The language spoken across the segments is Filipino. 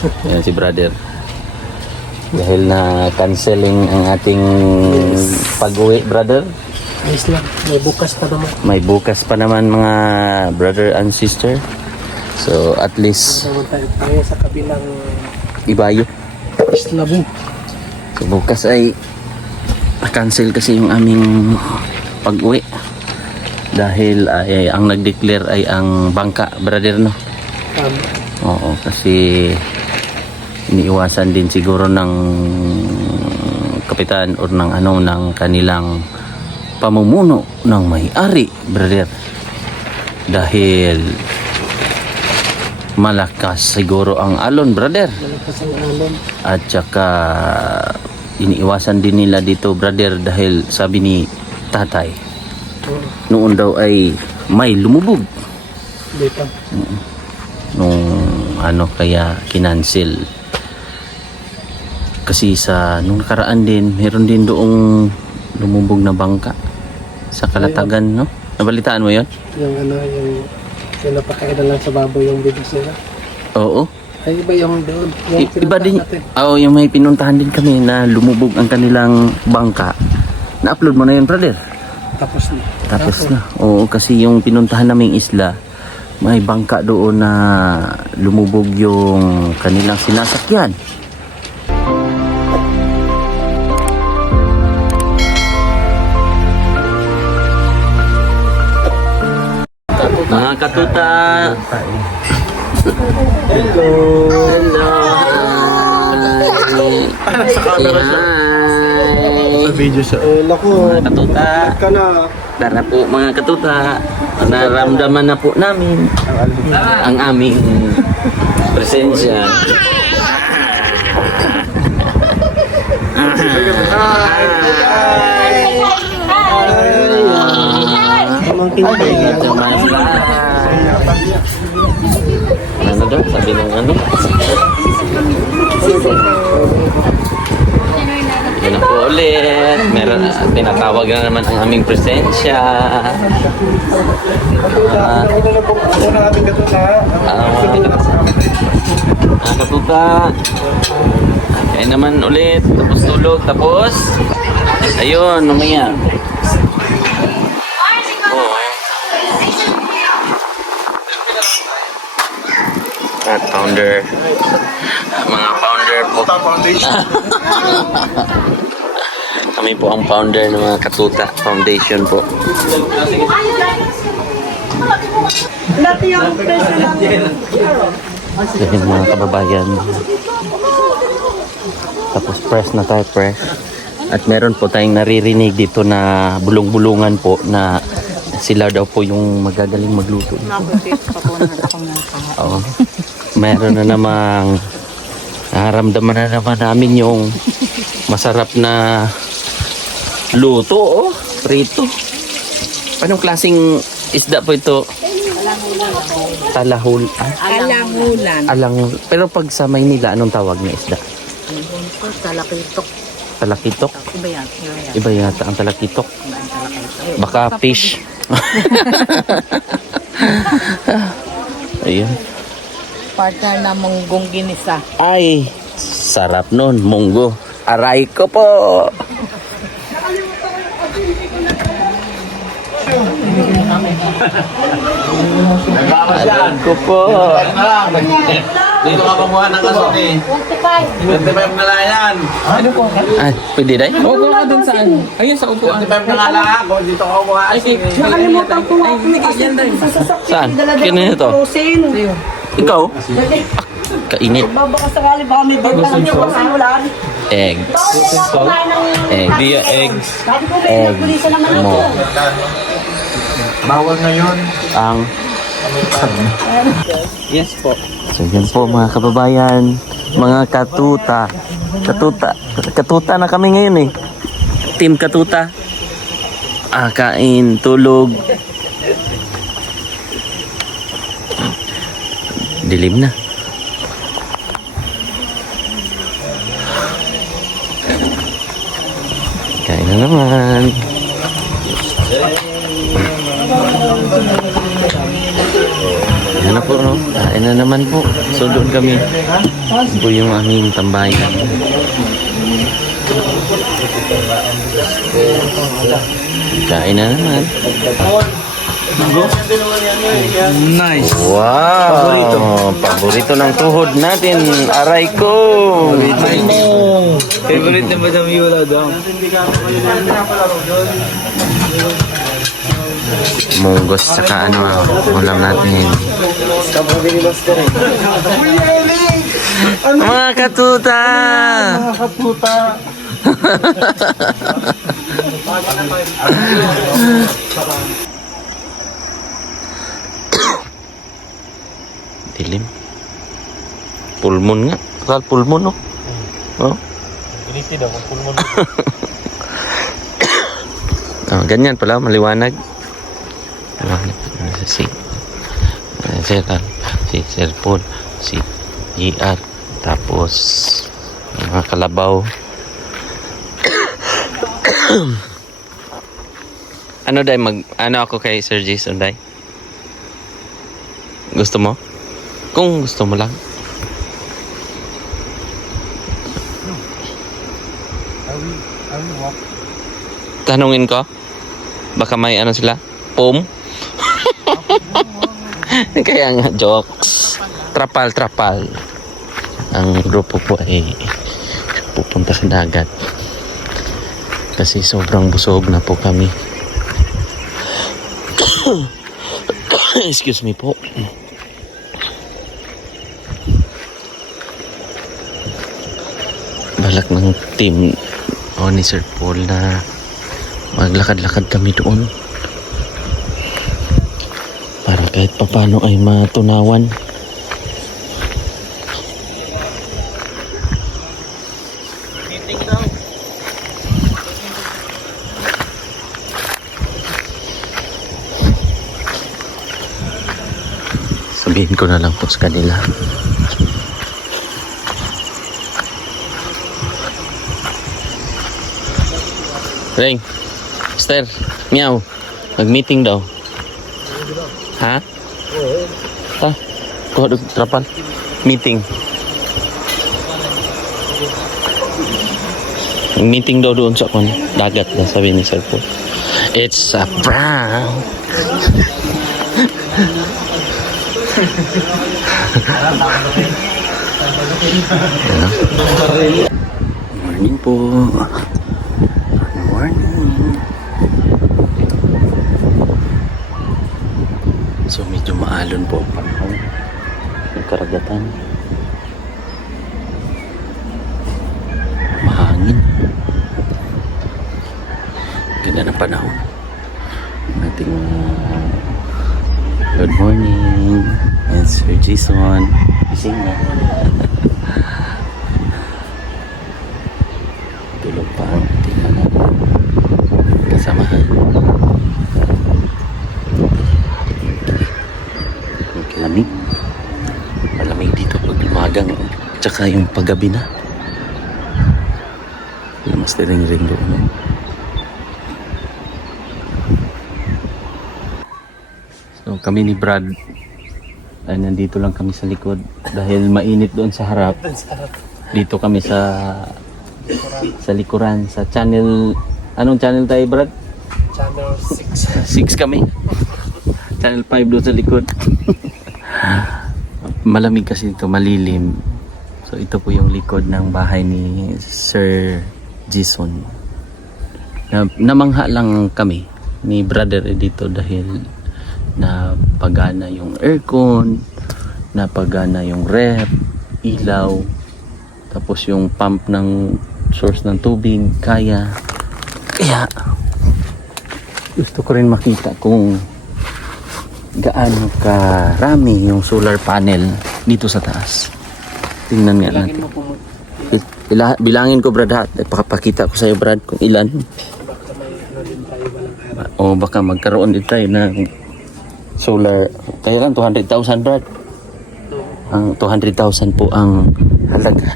Ayan si brother. Dahil na canceling ang ating pag-uwi, brother. Ayos lang. May bukas pa naman. May bukas pa naman mga brother and sister. So at least Naman tayo sa kabilang ibayo. Islabong. So bukas ay cancel kasi yung aming pag-uwi. Dahil ay ang nag-declare ay ang bangka, brother, no? Oo, kasi iniiwasan din siguro ng kapitan o ng ng kanilang pamumuno ng may-ari, brother. Dahil malakas siguro ang alon, brother. Malakas ang alon. At saka iniiwasan din nila dito, brother, dahil sabi ni tatay noon daw ay may lumubog Dito. nung kaya kinansil. Kasi sa nung nakaraan din meron din doong lumubog na bangka sa Kalatagan, no? Nabalitaan mo 'yon? Yung yung napakain lang sa baboy yung bigas nila. Oo. Ay iba yung doon. Yung Iba din. natin. Yung may pinuntahan din kami na lumubog ang kanilang bangka. Na-upload mo na 'yon, brother? Tapos na. Tapos na. Oo, kasi yung pinuntahan naming isla, may bangka doon na lumubog yung kanilang sinasakyan. Mga katuta. Hello. Hello. Sa video siya. Lako. Mga katuta. Ka na. Tara po mga katuta, naramdaman na po namin ang aming presensya. Pamangkin ko yan. Ano daw? Sabi ng ano? Yan na po ulit. Meron, tinatawag na naman ang aming presensya. Katuta. Kaya naman ulit. Tapos tulog. Tapos ayun, umiyak. At founder. Mga founder po. Kami po ang founder ng mga Katuta Foundation po. Yan mga kababayan. Tapos press na tayo, press. At meron po tayong naririnig dito na bulong-bulungan po na sila daw po yung magagaling magluto. Oo. Meron na namang naramdaman na naman namin yung masarap na luto, oh, prito. Anong klaseng isda po ito? Talahul. Alangulan. Pero pag sa Maynila, anong tawag na isda? Talakitok. Talakitok? Iba yan. Iba yata ang talakitok. Baka fish. Ayun. Partner na munggong ginisa. Ay, sarap nun, munggo. Aray ko po. Aray ko po. Dito ka kumuha ng kasot eh. 25 na lang yan. Ano po? Ay, pwede day? Upo ka dun sa ano? Ayun sa upuan. 25 na nga lang ako. Dito ka kumuha. Ay, nakalimutan ko ako. Yan din. Saan? Kinino to? Ikaw? Kainit. Baka sakali baka may biglaan nyo kasi wala. Eggs. Eggs. Dia eggs. Sabi ko kayo, nagpulisan naman ako. Mo. Bawal ngayon. Ang Yes po. so yan po mga kababayan, mga katuta. Katuta na kami ngayon eh. Team Katuta. Kain, tulog. Dilim na. Kain na naman. Yan na po po, no? Kain na naman po. So, doon kami. Ito po yung aming tambayan. Kain na naman. Nice. Wow! Paborito ng tuhod natin. Aray ko! Favorite na Madam Yola daw. Munggos saka ano, ulam natin. Mga katuta! Dilim. Pulmon nga. Akal pulmon, no? Oh. Oh, ganyan pala, maliwanag. Si Zeral, si cellphone, si ER, tapos mga kalabaw. Ano day ano ako kay Sir Jason day? Gusto mo? Kung gusto mo lang. Tanungin ko? Baka may ano sila? Pom? Kaya nga, jokes. Trapal. Ang grupo po ay pupunta sa dagat. Kasi sobrang busog na po kami. Excuse me po. Balak ng team ni Sir Paul na maglakad-lakad kami doon para kahit papano ay matunawan. Sabihin ko na lang po sa kanila. Ring, Esther, meow, mag-meeting daw. Ha? Ha? Kuha doon, trapal. Meeting. Meeting daw doon sa dagat na sabi ni Sir Paul. It's a prank. Morning po. Morning. So medyo maalon po ang panahon ng karagatan. Mahangin. Ganda ng panahon. Ating good morning. And Sir Jason. Gising na. Tulog pa ang ating kasamahan. Lamig. Malamig dito pag umagang tsaka yung paggabi na. Mas ring-ring doon. So kami ni Brad ay nandito lang kami sa likod dahil mainit doon sa harap. Dito kami sa likuran sa channel. Anong channel tayo, Brad? Channel 6. 6 kami. Channel 5 doon sa likod. Malamig kasi dito, malilim. So ito po yung likod ng bahay ni Sir Jason. Namangha lang kami ni brother dito dahil napagana yung aircon, napagana yung ref, ilaw, tapos yung pump ng source ng tubig, kaya gusto ko rin makita kung gaano karami yung solar panel dito sa taas. Tingnan nga natin. Bilangin ko, Brad, ha? Pakapakita ko sa'yo, Brad, kung ilan. O baka magkaroon din tayo ng solar. Kaya lang 200,000, Brad. Ang 200,000 po ang halaga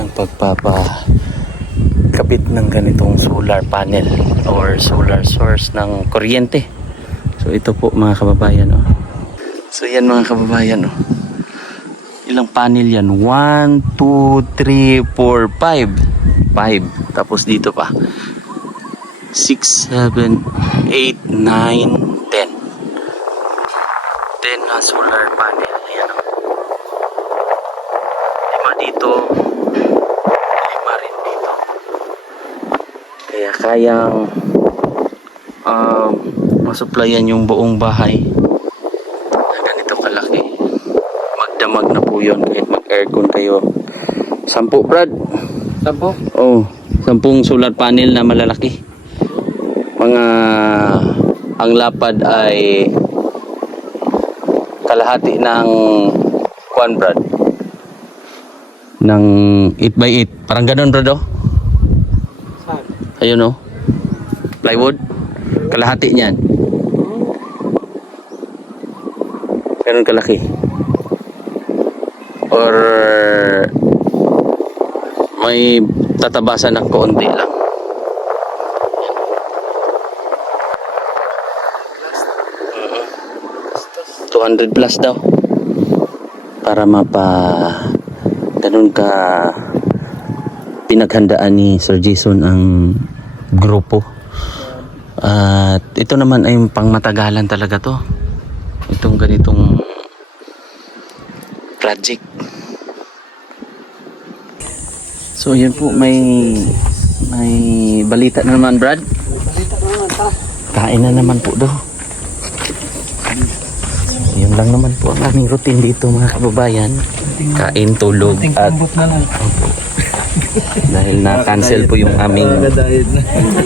ng pagpapakabit ng ganitong solar panel or solar source ng kuryente. So ito po mga kababayan, oh. So yan mga kababayan, oh. Ilang panel yan? 1, 2, 3, 4, 5. 5. Tapos dito pa. 6, 7, 8, 9, 10. 10 na solar panel. Ayan, oh. 5 dito. 5 rin dito. Kaya kayang masuplayan yung buong bahay. Ganito kalaki. Magdamag na po yun kahit mag-aircon kayo. 10, Brad. 10? Oh, 10 solar panel na malalaki. Mga ang lapad ay kalahati ng kuan, Brad. Ng 8x8. Parang ganun, Brad, oh. Ayun, oh. Plywood. Kalahati niyan. Ganun kalaki. Or may tatabasan ng konti lang. 200 plus daw. Para ganun ka pinaghandaan ni Sir Jason ang grupo. At ito naman ay pangmatagalan talaga to. Itong ganitong project. So yun po, may balita na naman, Brad. Kain na naman po daw. Yun lang naman po ang aming routine dito mga kababayan. Kain, tulog at dahil na-cancel po yung aming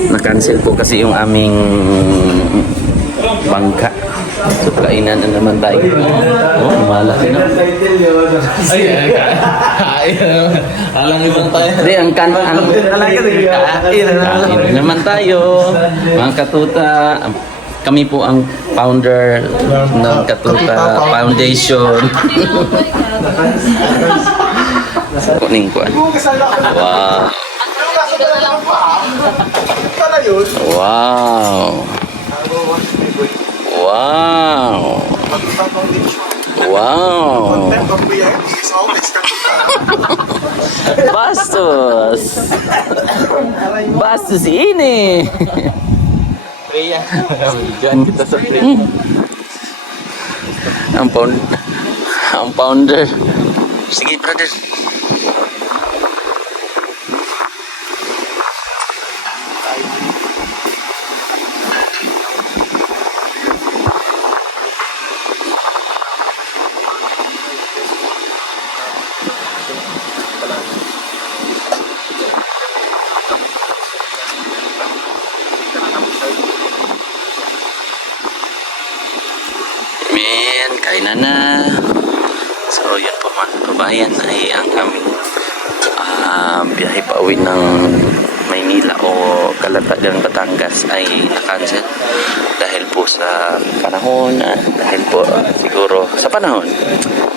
na-cancel po kasi yung aming bangka. So kainan na naman tayo. Oh, malaki na. Alang ibang tayo. Hindi, kain na naman tayo. Mga katuta, kami po ang founder ng Katuta Foundation. Kuning ko. Wow. Wow. Wow. Wow. Bastos. Bastos ini. Diyan kita sa plate. Ang founder. Sige, brother. Kainan na. So yun po mga kabayan ay ang aming biyahe pa uwi ng Maynila o Calatagan, Batangas ay na-cancel dahil po sa panahon at dahil po siguro sa panahon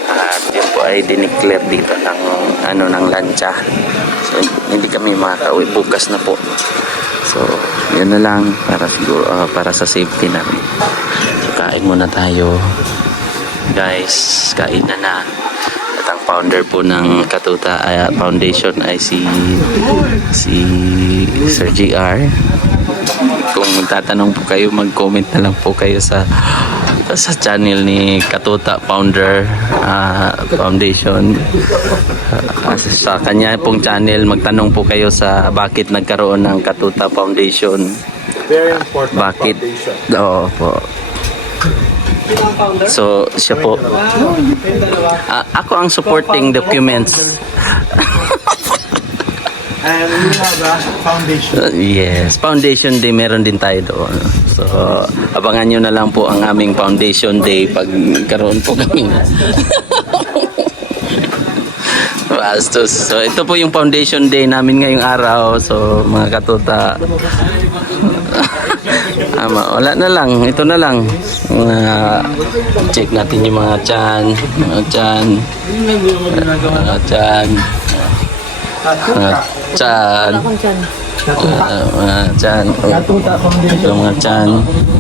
at yun po ay dineclare dito ng lancha. So hindi kami makauwi, bukas na po. So yun na lang para siguro para sa safety namin. So, kain muna tayo. Guys, kain na. At ang founder po ng Katuta Foundation ay si Sir JR. Kung tatanong po kayo, mag-comment na lang po kayo sa channel ni Katuta Founder Foundation. Sa kanya pong channel, magtanong po kayo sa bakit nagkaroon ng Katuta Foundation. Very important Bakit? foundation. Oo po. So, siya po. Ako ang supporting documents. And we have a foundation. Yes, foundation day meron din tayo doon. So, abangan nyo na lang po ang aming foundation day pag karoon po kami. Bastos. So, ito po yung foundation day namin ngayong araw. So, mga katuta. Wala na lang. Ito na lang. Check natin yung mga tiyan. Mga tiyan. Mga tiyan. Mga tiyan. Mga chan. Hello mga chan.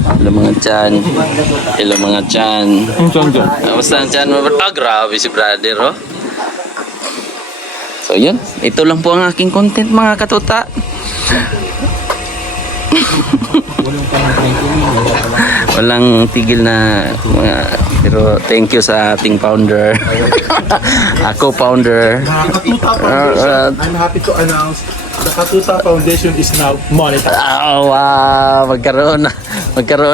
Hello mga chan. Hello mga chan. Kamusta ang chan mo? Ah, grabe si brother, oh. So yun, ito lang po ang aking content mga katuta. Walang tigil na pero thank you sa ating founder. Ako founder. I'm happy to announce the Katuta Foundation is now monetized. Oh, wow, magkaroon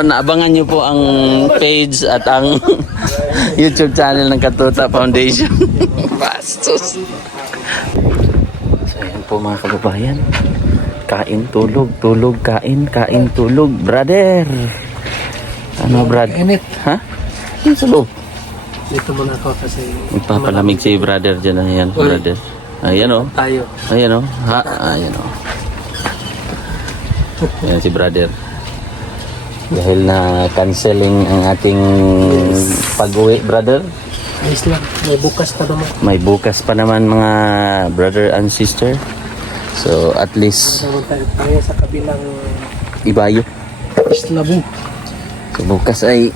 na. Abangan nyo po ang page at ang YouTube channel ng Katuta Foundation. Bastos. So ayan po mga kababayan. Kain, tulog, tulog, kain, kain, tulog. Brother! Ano, brad? Init. Ha? Yung sa loob. Dito muna ako kasi Magpapalamig si brother dyan. Ayan, brother. Ayan o. tayo. Ayan o. Ha? Ayan o. Ayan si brother. Dahil na canceling ang ating pag-uwi, brother. Ayos lang. May bukas pa naman. May bukas pa naman mga brother and sister. So at least Naman tayo sa kabilang ibayo. Islabu. So bukas ay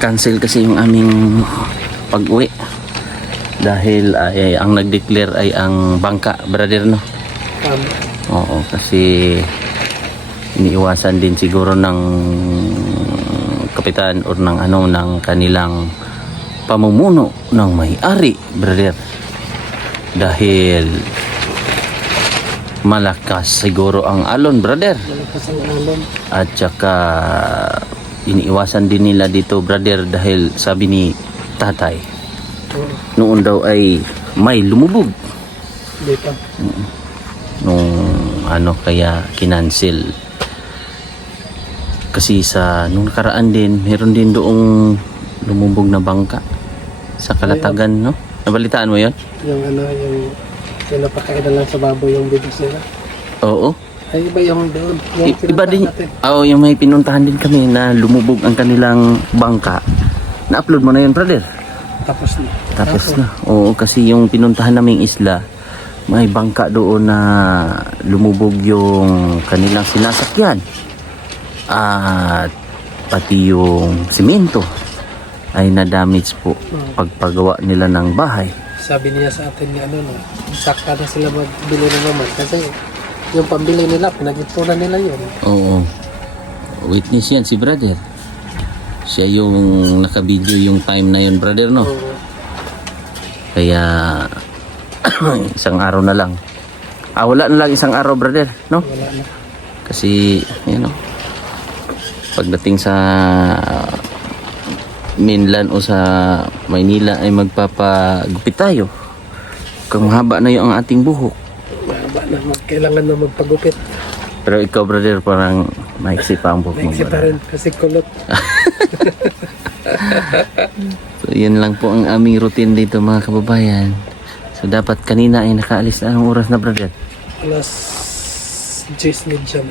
cancel kasi yung aming pag-uwi. Dahil ay ang nag-declare ay ang bangka, brother, no? Oo, kasi iniiwasan din siguro ng kapitan o ng ng kanilang pamumuno ng may-ari, brother. Dahil malakas siguro ang alon, brother. Malakas ang alon. At saka iniiwasan din nila dito, brother, dahil sabi ni tatay noon daw ay may lumubog Dito. nung kaya kinansil. Kasi sa nung nakaraan din meron din doong lumubog na bangka sa Kalatagan, no? Nabalitaan mo yun? Yung napakain na lang sa baboy yung bibis nila. Oo. Ay, iba yung doon. Iba din. Oo, yung may pinuntahan din kami na lumubog ang kanilang bangka. Na-upload mo na yun, brother? Tapos na. Oo, kasi yung pinuntahan naming isla, may bangka doon na lumubog yung kanilang sinasakyan. At pati yung simento ay na-damage po pagpagawa nila ng bahay. Sabi niya sa atin ni sakta na sila magbili na naman kasi yung pambili nila, pinag-ipunan nila yun. Oo. Witness yan si brother. Siya yung nakabideo yung time na yun, brother, no? Oo. Kaya isang araw na lang. Wala na lang isang araw, brother, no? Wala na. Kasi, pagdating sa mainland o sa Maynila ay magpapagupit tayo. Kung mahaba na yung ang ating buhok. Mahaba na. Kailangan na magpagupit. Pero ikaw, brother, parang maiksi pa ang buhok mo, Naiksi pa brother. rin kasi kulot. So, yan lang po ang aming routine dito, mga kababayan. So, dapat kanina ay nakaalis na. Anong oras na, brother? Alas 10 medyan.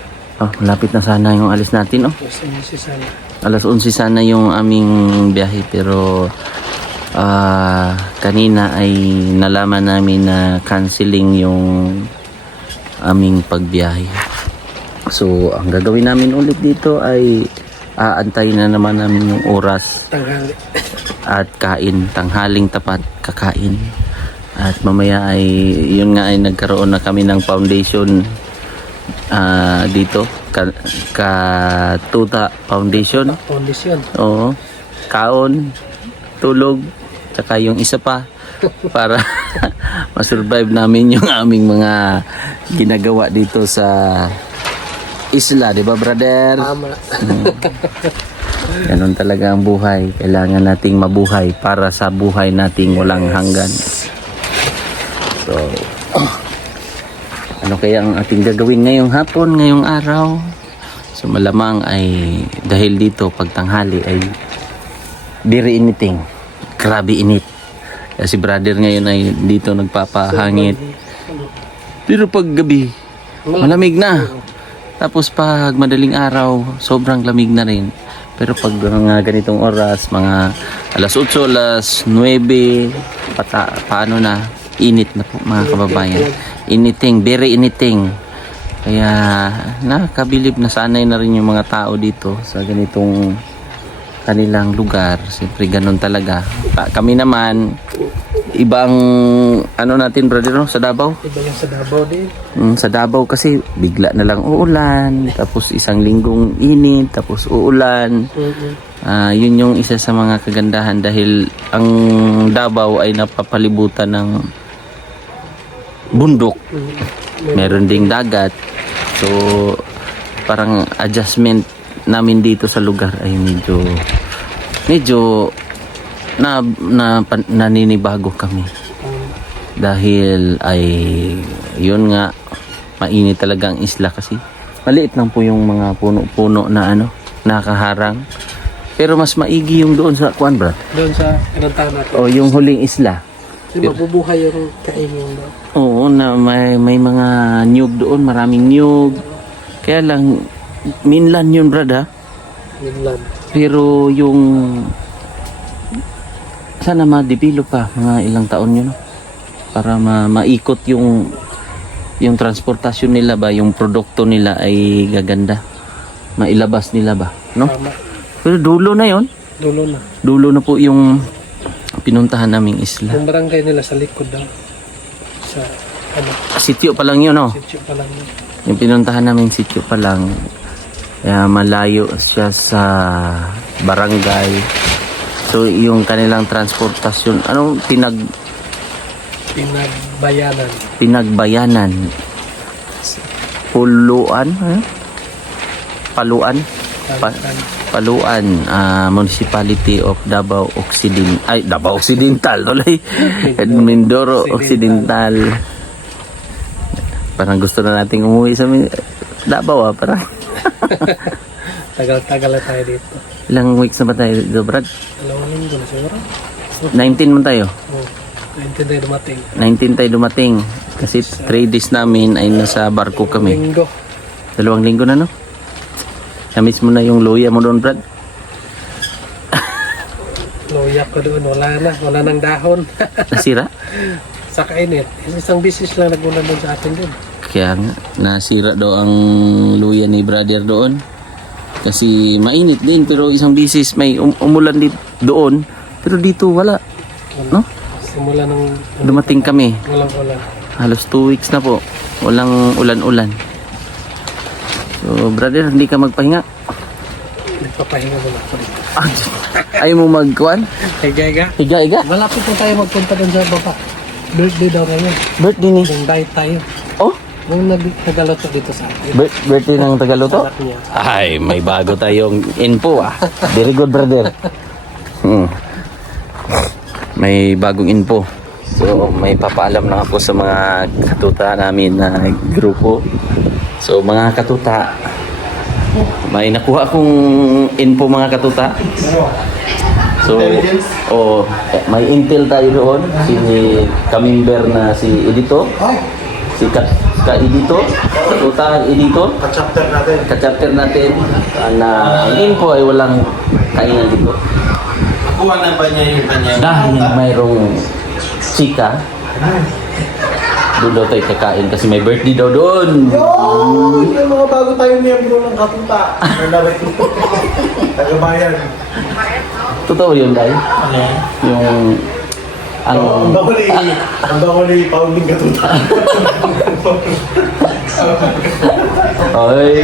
Malapit na sana yung alis natin, oh. Alas 11 sana. Alas 11 sana yung aming biyahe, pero kanina ay nalaman namin na canceling yung aming pagbiyahe. So, ang gagawin namin ulit dito ay aantayin na naman namin yung oras Tanghali. at kain, tanghaling tapat kakain. At mamaya ay yun nga ay nagkaroon na kami ng foundation dito, Katuta Foundation. Kondisyon. Oo. Kaon, tulog, tsaka yung isa pa para masurvive namin yung aming mga ginagawa dito sa isla, di ba, brother? Tama. Ganun talaga ang buhay. Kailangan nating mabuhay para sa buhay nating walang hanggan. So, ano kaya ang ating gagawin ngayong hapon, ngayong araw? So, malamang ay dahil dito pagtanghali ay very initing. Grabe init. Kasi brother ngayon ay dito nagpapahangit. Pero pag gabi, malamig na. Tapos pag madaling araw, sobrang lamig na rin. Pero pag mga ganitong oras, mga alas 8, alas 9, paano na, init na po mga kababayan. Initing, very initing. Kaya nakakabilib na sanay na rin yung mga tao dito sa ganitong kanilang lugar. Siyempre ganun talaga. Kami naman, ibang ano natin brother no, sa Davao. Iba yung sa Davao din. Sa Davao kasi bigla na lang uulan, tapos isang linggong init, tapos uulan. Yun yung isa sa mga kagandahan dahil ang Davao ay napapalibutan ng bundok. Meron ding dagat. So parang adjustment namin dito sa lugar ay medyo naninibago kami. Dahil ay yun nga, mainit talaga ang isla kasi maliit lang po yung mga puno-puno na nakaharang. Pero mas maigi yung doon sa kuan bro. Doon sa kanantahan natin. O yung huling isla. Kasi mabubuhay yung kaingin doon. Oo, na may mga niyog doon, maraming niyog. Kaya lang mainland yun brad ha. Midland. Pero yung sana ma-develop pa mga ilang taon yun no? Para maikot yung transportasyon nila ba, yung produkto nila ay gaganda. Mailabas nila ba, no? Tama. Pero dulo na yon. Dulo na. Dulo na po yung pinuntahan naming isla. Yung barangay nila sa likod daw. Sa Sityo pa lang yun, no? sitio pa lang yun. Yung pinuntahan naming sityo pa lang. Kaya malayo siya sa barangay. So yung kanilang transportasyon, pinagbayanan. Paluan, Municipality of Davao Occidental, Mindoro Occidental. Parang gusto na nating umuwi sa Davao parang. Tagal-tagal na tayo dito. Ilang weeks na ba tayo dito, Brad? 2 linggo na siguro. 19 man tayo. 19 tayo dumating. 19 tayo dumating. Kasi 3 days namin ay nasa barko kami. Linggo. 2 linggo na, no? Namis mo na yung luya mo doon, Brad? Loyak ko doon. Wala nang dahon. Nasira? Sa kainit. Isang bisis lang nagulan doon sa atin doon. Kaya nga, nasira daw ang luya ni brother doon. Kasi mainit din, pero isang bisis may umulan doon. Pero dito wala. No? Simula nung Dumating kami. walang ulan. Halos 2 weeks na po. Walang ulan-ulan. So, brother, hindi ka magpahinga? Nagpapahinga mo na ako dito. Ayaw mo magkuhan? Higa-higa. Higa-higa? Malapit na tayo magpunta doon sa baba. Birthday daw ngayon. Birthday ni... Yung diet tayo. Oh? Yung nagaloto dito sa akin. Birthday ng Tagaluto? Anak niya. Ay, may bago tayong info ah. Very good, brother. May bagong info. So, may papaalam lang ako sa mga katuta namin na grupo. So, mga katuta, may nakuha akong info mga katuta. So, may intel tayo doon. Si kamimber na si Edito. Si ka-editor, katuta editor. Ka-chapter natin. Na ang info ay walang kainan dito. Kuha na ba niya yung kanya? Dahil mayroong chika, doon daw tayo kakain kasi may birthday daw doon. Yung mga bago tayong miyembro ng katuta. Tagabayan. Totoo yun, Day? Yung... Ang banguli Pauling katuta. Oy,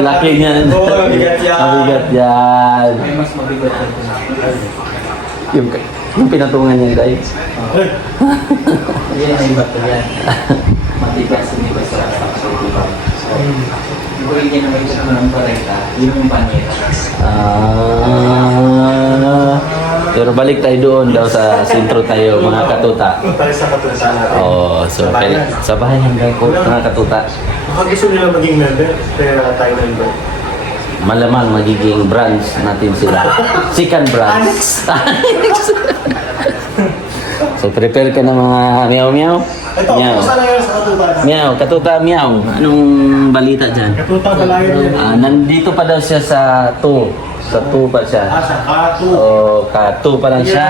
laki niyan. Mabigat yan. Mabigat yan. Mas mabigat ito. Yung pinatungan niya, Day. Yan ang iba to yan. Matigas ang iba sa diba? Yung origin naman ito ng pareta, yun yung panyeta. Pero balik tayo doon daw sa sentro tayo, mga katuta. Tayo sa katuta natin. Oo, so sa bahayan daw po, mga katuta. Baka gusto nila maging member, kaya tayo member. Malamang magiging branch natin sila. Second branch. So prepare ka ng mga meow-meow. Ito, kumusta na yun sa katuta? Meow, katuta, meow. Anong balita dyan? Katuta balayan yan. Nandito pa daw siya sa 2. Sa 2 pa siya. Sa katu. O, ka-2 pa lang siya.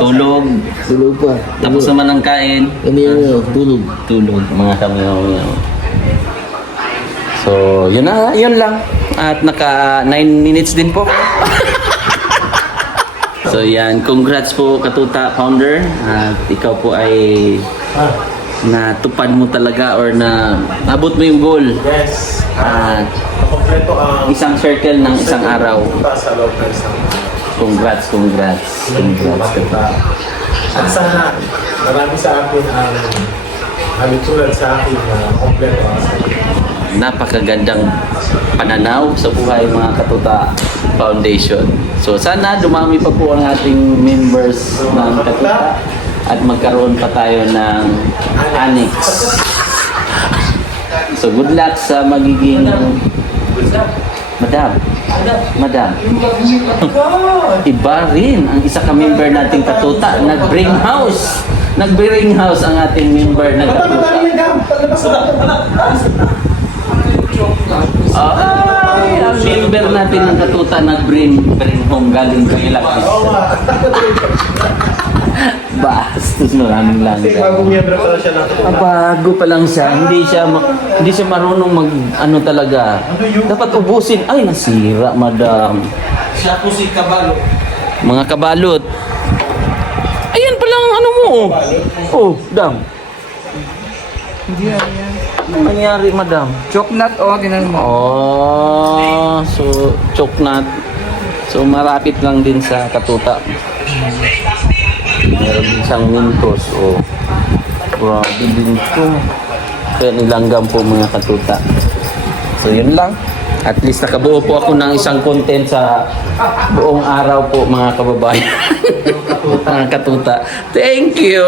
Tulog. Tulog pa. Tapos naman ang kain. Tulog. Tulog. Mga kamiyaw-miyaw. So, yun na, yun lang. At naka 9 minutes din po. So yan, congrats po Katuta Founder. At ikaw po ay natupad mo talaga or na abot mo yung goal. Yes. At Kompleto ang isang circle ng isang araw. katuta sa loob ng isang Congrats. Congrats katuta. At sana, marami sa akin ang tulad sa akin na kompleto ang Napakagandang pananaw sa buhay mga Katuta Foundation. So sana dumami pa po ang ating members ng Katuta at magkaroon pa tayo ng annex. So good luck sa magiging Madam. Iba rin ang isa ka member nating Katuta. Nag-bring house ang ating member ng Katuta. Ay, ang member natin ng Katuta nag-bring home galing kay Lakis. Bastos, maraming lang. Kasi bagong miyembro pala siya ng katuta. Bago pa lang siya, hindi siya marunong mag ano talaga. Dapat ubusin. Ay, nasira, madam. Siya po si Kabalo. Mga kabalot. Ayan pala ang ano mo. Oh, dam. Hindi yan. Ano nangyari, madam? Choknat o, tinan mo. Oh, so choknat. So marapit lang din sa Katuta. Meron din siyang Mintos. Oh, grabe din ito. Kaya nilanggam po mga Katuta. So yun lang. At least nakabuo po ako ng isang content sa buong araw po mga kababayan. Mga Katuta. Thank you.